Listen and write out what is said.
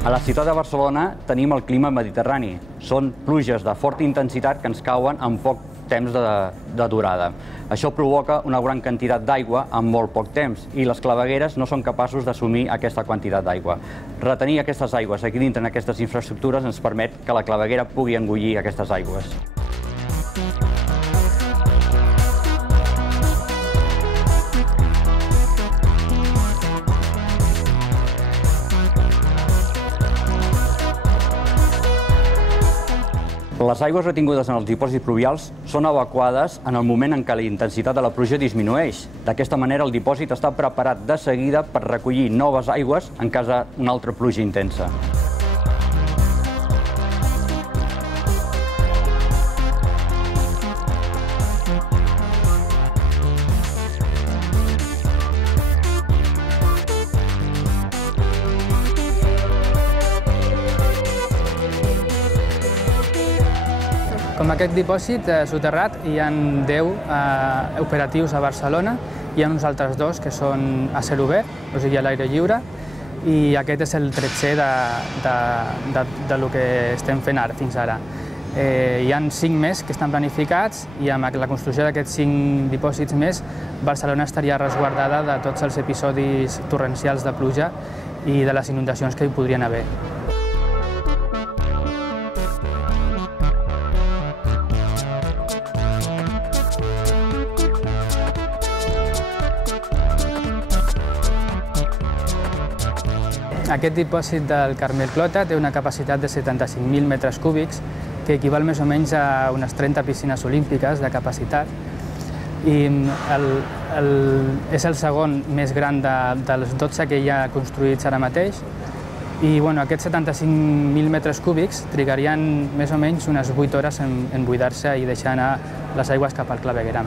A la ciutat de Barcelona tenim el clima mediterrani. Són pluges de forta intensitat que ens cauen en poc temps de durada. Això provoca una gran quantitat d'aigua en molt poc temps i les clavegueres no són capaços d'assumir aquesta quantitat d'aigua. Retenir aquestes aigües aquí dintre en aquestes infraestructures ens permet que la claveguera pugui engollir aquestes aigües. Les aigües retingudes en els dipòsits pluvials són evacuades en el moment en què la intensitat de la pluja disminueix. D'aquesta manera, el dipòsit està preparat de seguida per recollir noves aigües en cas d'una altra pluja intensa. Com aquest dipòsit soterrat hi ha 10 operatius a Barcelona, hi ha uns altres 2 que són a cel obert, o sigui a l'aire lliure, i aquest és el 13è del que estem fent ara, fins ara. Hi ha 5 més que estan planificats i amb la construcció d'aquests 5 dipòsits més, Barcelona estaria resguardada de tots els episodis torrencials de pluja i de les inundacions que hi podrien haver. Aquest dipòsit del Carmel Clota té una capacitat de 75.000 metres cúbics, que equival més o menys a unes 30 piscines olímpiques de capacitat. I és el segon més gran dels 12 que hi ha construïts ara mateix. I aquests 75.000 metres cúbics trigarien més o menys unes 8 hores en buidar-se i deixar anar les aigües cap al clavegueram.